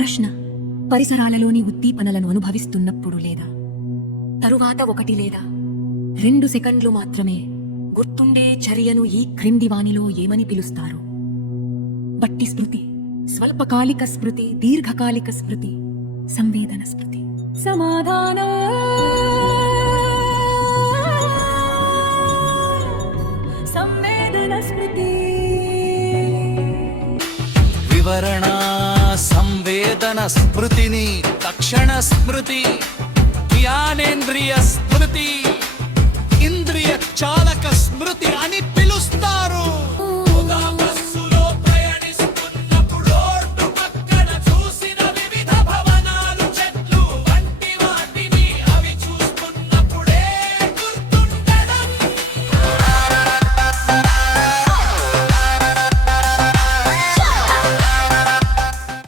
ప్రశ్న: పరిసరాలలోని ఉద్దీపనలను అనుభవిస్తున్నప్పుడు లేదా తరువాత 1 లేదా 2 సెకండ్లు మాత్రమే గుర్తుండే చర్యను ఈ క్రింది వానిలో ఏమని పిలుస్తారు? బట్టి స్మృతి, స్వల్పకాలిక స్మృతి, దీర్ఘకాలిక స్మృతి, సంవేదన స్మృతి. సమాధానం సంవేదన స్మృతి. వివరణ సంవేదన స్మృతిని తక్షణ స్మృతి, జ్ఞానేంద్రియ స్మృతి, ఇంద్రియ చాలక స్మృతి అని